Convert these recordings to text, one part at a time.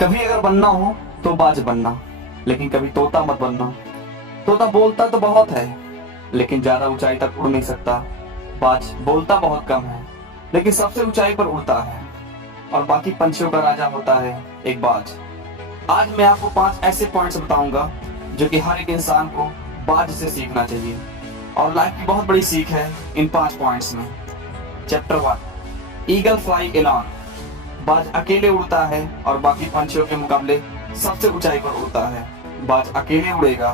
कभी अगर बनना हो तो बाज बनना, लेकिन कभी तोता मत बनना। तोता बोलता तो बहुत है, लेकिन ज्यादा ऊंचाई तक उड़ नहीं सकता। बाज बोलता बहुत कम है, लेकिन सबसे ऊंचाई पर उड़ता है, और बाकी पंछियों का राजा होता है एक बाज। आज मैं आपको 5 ऐसे पॉइंट्स बताऊंगा जो कि हर एक इंसान को बाज से सीखना चाहिए, और लाइफ की बहुत बड़ी सीख है इन 5 पॉइंट्स में। Chapter 1, eagle fly alone. बाज अकेले उड़ता है और बाकी पंछियों के मुकाबले सबसे ऊंचाई पर उड़ता है। बाज अकेले उड़ेगा,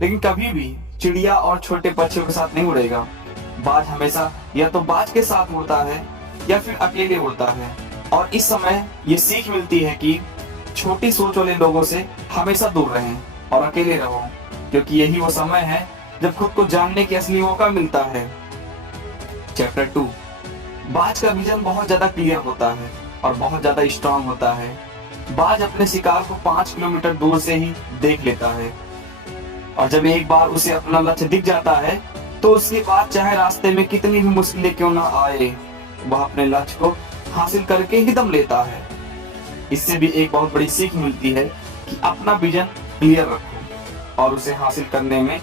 लेकिन कभी भी चिड़िया और छोटे पक्षियों के साथ नहीं उड़ेगा। बाज हमेशा या तो बाज के साथ उड़ता है या फिर अकेले उड़ता है। और इस समय ये सीख मिलती है कि छोटी सोच वाले लोगों से हमेशा दूर रहें और अकेले रहो, क्योंकि यही वो समय है जब खुद को जानने की असली मौका मिलता है। चैप्टर 2, बाज का विजन बहुत ज्यादा क्लियर होता है और बहुत ज्यादा स्ट्रांग होता है। बाज अपने शिकार को 5 किलोमीटर दूर से ही देख लेता है, और जब एक बार उसे अपना लक्ष्य दिख जाता है तो उसके बाद चाहे रास्ते में कितनी भी मुश्किलें क्यों ना आए, वह अपने लक्ष्य को हासिल करके ही दम लेता है। इससे भी एक बहुत बड़ी सीख मिलती है कि अपना विजन क्लियर रखो और उसे हासिल करने में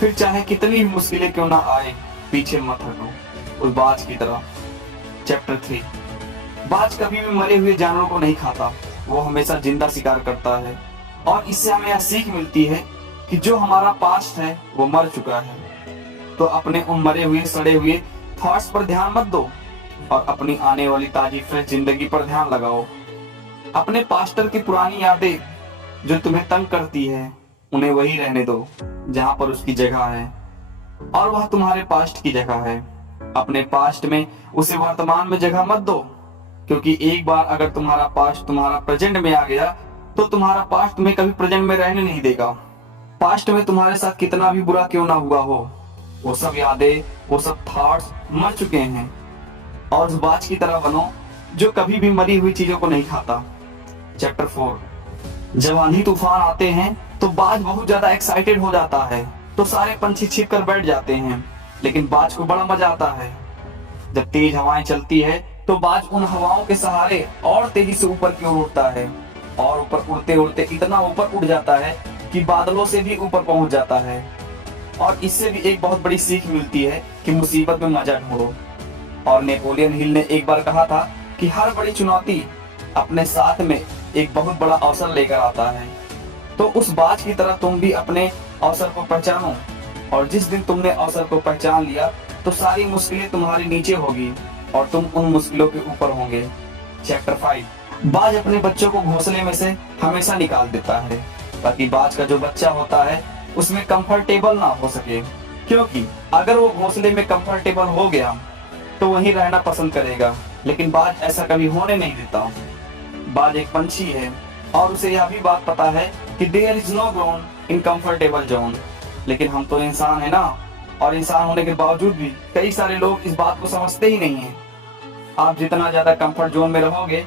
फिर चाहे कितनी भी मुश्किलें क्यों ना आए, पीछे मत हटो, उस बाज की तरह। चैप्टर 3, बाज कभी भी मरे हुए जानवरों को नहीं खाता, वो हमेशा जिंदा शिकार करता है। और इससे हमें यह सीख मिलती है कि जो हमारा पास्ट है वो मर चुका है, तो अपने उन मरे हुए सड़े हुए थॉट्स पर ध्यान मत दो और अपनी आने वाली ताजी फ्रेश जिंदगी पर ध्यान लगाओ। अपने पास्टर की पुरानी यादें जो तुम्हें तंग करती है, उन्हें वही रहने दो जहां पर उसकी जगह है, और वह तुम्हारे पास्ट की जगह है। अपने पास्ट में उसे वर्तमान में जगह मत दो, क्योंकि एक बार अगर तुम्हारा पास्ट तुम्हारा प्रेजेंट में आ गया तो तुम्हारा पास्ट तुम्हें कभी प्रेजेंट में रहने नहीं देगा। पास्ट में तुम्हारे साथ कितना भी बुरा क्यों ना हुआ हो, वो सब यादें, वो सब थॉट्स मर चुके हैं। और उस बाज की तरह बनो जो कभी भी मरी हुई चीजों को नहीं खाता। चैप्टर 4, जब आंधी तूफान आते हैं तो बाज बहुत ज्यादा एक्साइटेड हो जाता है, तो सारे पंछी छिप कर बैठ जाते हैं, लेकिन बाज को बड़ा मजा आता है। जब तेज हवाएं चलती है तो बाज उन हवाओं के सहारे और तेजी से ऊपर की ओर उड़ता है, और ऊपर उड़ते उड़ते इतना ऊपर उड़ जाता है कि बादलों से भी ऊपर पहुंच जाता है। और इससे भी एक बहुत बड़ी सीख मिलती है कि मुसीबत में मजा ढूंढो। और नेपोलियन हिल ने एक बार कहा था कि हर बड़ी चुनौती अपने साथ में एक बहुत बड़ा अवसर लेकर आता है। तो उस बाज की तरह तुम भी अपने अवसर को पहचानो, और जिस दिन तुमने अवसर को पहचान लिया तो सारी मुश्किलें तुम्हारे नीचे होगी और तुम उन मुश्किलों के ऊपर होंगे। चैप्टर 5, बाज अपने बच्चों को घोंसले में से हमेशा निकाल देता है, ताकि बाज का जो बच्चा होता है उसमें कंफर्टेबल ना हो सके, क्योंकि अगर वो घोंसले में कंफर्टेबल हो गया तो वहीं रहना पसंद करेगा, लेकिन बाज ऐसा कभी होने नहीं देता। बाज एक पंछी है और उसे यह भी बात पता है कि there is no grown in comfortable zone, लेकिन हम तो इंसान है ना, और इंसान होने के बावजूद भी कई सारे लोग इस बात को समझते ही नहीं हैं। आप जितना ज्यादा कंफर्ट जोन में रहोगे,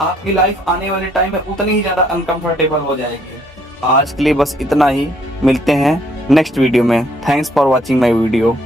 आपकी लाइफ आने वाले टाइम में उतनी ही ज्यादा अनकंफर्टेबल हो जाएगी। आज के लिए बस इतना ही, मिलते हैं नेक्स्ट वीडियो में। Thanks for watching my video.